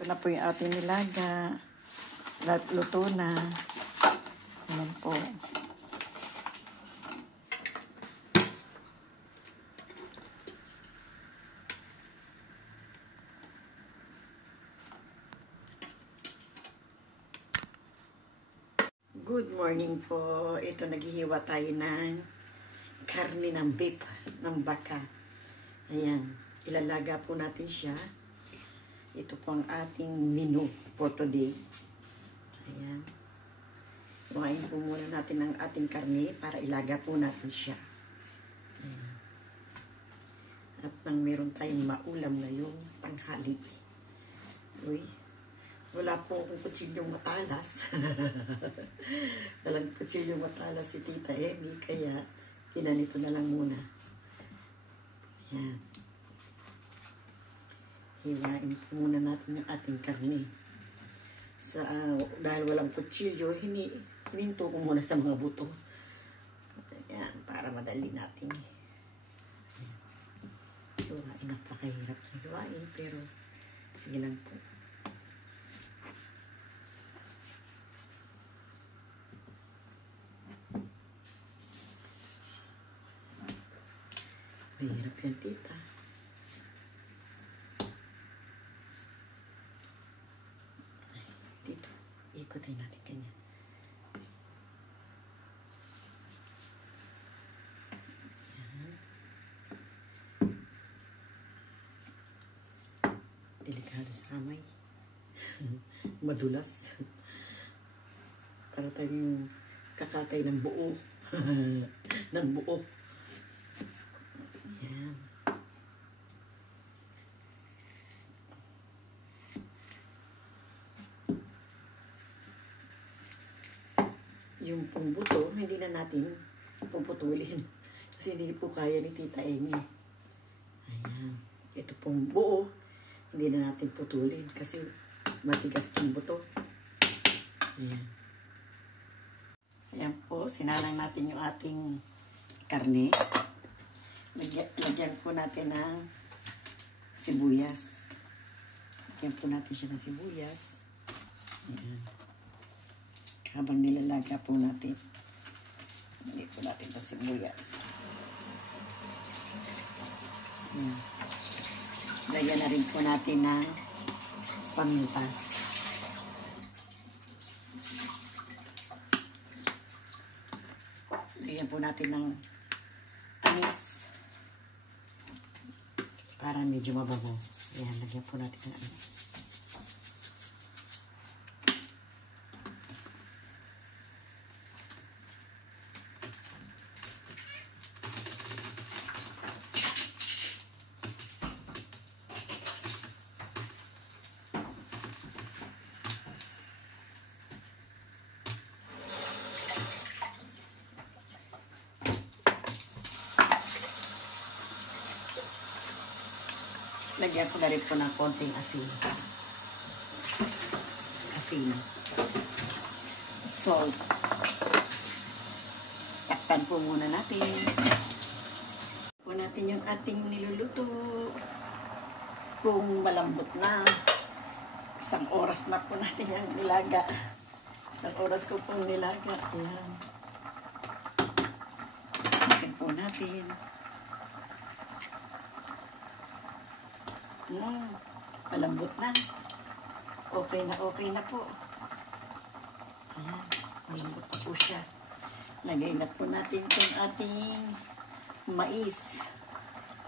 Ito na po yung ating nilaga. Luto na. Ayan po. Good morning po. Ito, naghihiwa tayo ng karne ng beef, ng baka. Ayan. Ilalaga po natin siya. Ito po ang ating menu for today. Ayan. Iwain po muna natin ang ating karne para ilaga po natin siya. Ayan. At nang meron tayong maulam ngayong tanghali. Uy. Wala po akong kutsilyong matalas. Walang kutsilyong matalas si Tita Emi, kaya pinanito na lang muna. Ayan. Hiwain po muna natin yung ating karne. Dahil walang kutsilyo, hininto ko muna sa mga buto. Ayan, para madali natin. Hiwain, napakahirap na hiwain, pero sige lang po. Mahirap yan, Tita. Ay, dito. Ikotin natin ganyan. Yan. Delikado sa kamay. Madulas. Para tayong kakatay ng buo. Ng buo. Yan. Yung pong buto, hindi na natin puputulin. Kasi hindi po kaya ni Tita Emi. Ayan. Ito pong buo, hindi na natin putulin kasi matigas yung buto. Ayan. Ayan po, sinalang natin yung ating karne. Lagyan po natin ng sibuyas. Lagyan po natin siya ng sibuyas. Ayan. Habang nilalaga po natin. Lagyan po natin ito sibuyas. Ayan. Lagyan na rin po natin ng paminta. Lagyan po natin ng anis. Para medyo mabago. Ayan, lagyan po natin ng anis. Lagyan ko na rin po ng konting asin. Asin. Salt. Takpan po muna natin. Po natin yung ating niluluto. Kung malambot na, 1 oras na po natin yung nilaga. 1 oras ko po nilaga. Ayan. Lagyan po natin. Malambot na. Okay na po. Ayan, malambot na po siya. Lagay na po natin itong ating mais.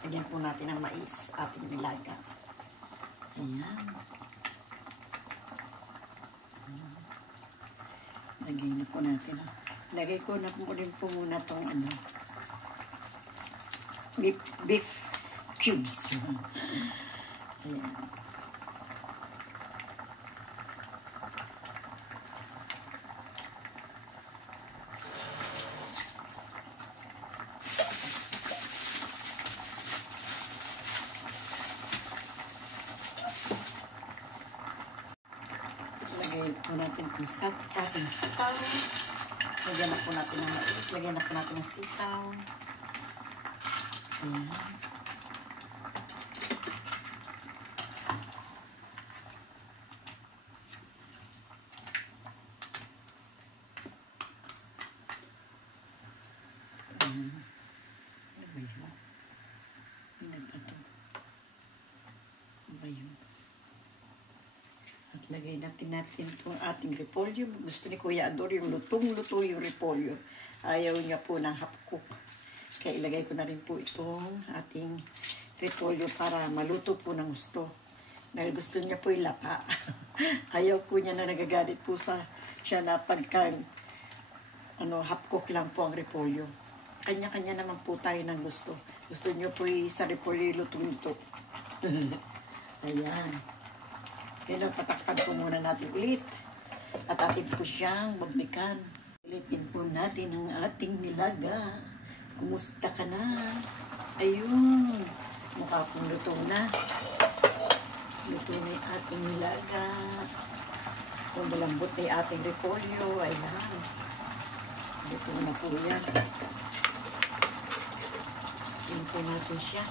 Lagyan po natin ang mais, ating nilaga. Ayan. Lagay na po natin. Lagay ko na po rin po muna itong beef cubes. Ayan. Lagay po natin ang sitaw. Lagyan na po natin ng mais. Lagyan na po natin ng sitaw. Ayan. Lagay natin itong ating repolyo. Gusto ni Kuya Ador yung lutong-luto yung repolyo. Ayaw niya po ng half cook. Kaya ilagay ko na rin po itong ating repolyo para maluto po ng gusto. Dahil gusto niya po yung lata. Ayaw po niya na nagagalit po siya na pagka half cook lang po ang repolyo. Kanya-kanya naman po tayo ng gusto. Gusto niyo po sa repolyo lutong-luto. Ayan. Pero tatakpan po muna natin ulit. At atin po siyang bagnikan. Ulitin po natin ang ating nilaga. Kumusta ka na? Ayun. Mukha pong luto na. Luto na yung ating nilaga. Kung malambot na yung ating repolyo. Ayan. Luto na po yan. Tingnan po natin siya.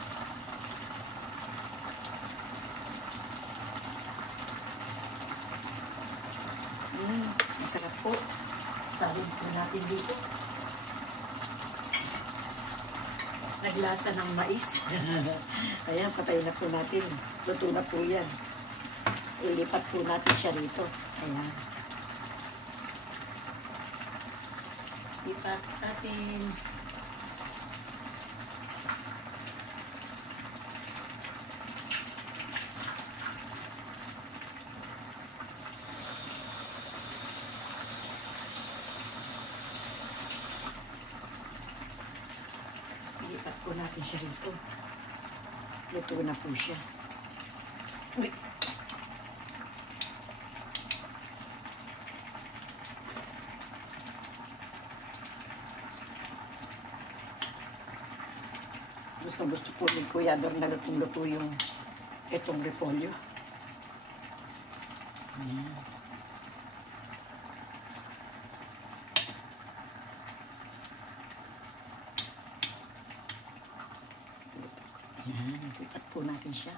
Masarap po. Salin po natin dito. Naglasa ng mais. Ayan, patay na po natin. Luto na po yan. Ilipat po natin siya dito. Ayan. Lipat natin. Lipat po natin siya rito. Luto na po siya. Uy. Gusto po ni Kuya Ador na lutong-luto yung itong repolyo. Ayan. Ayan, ipat po natin siya.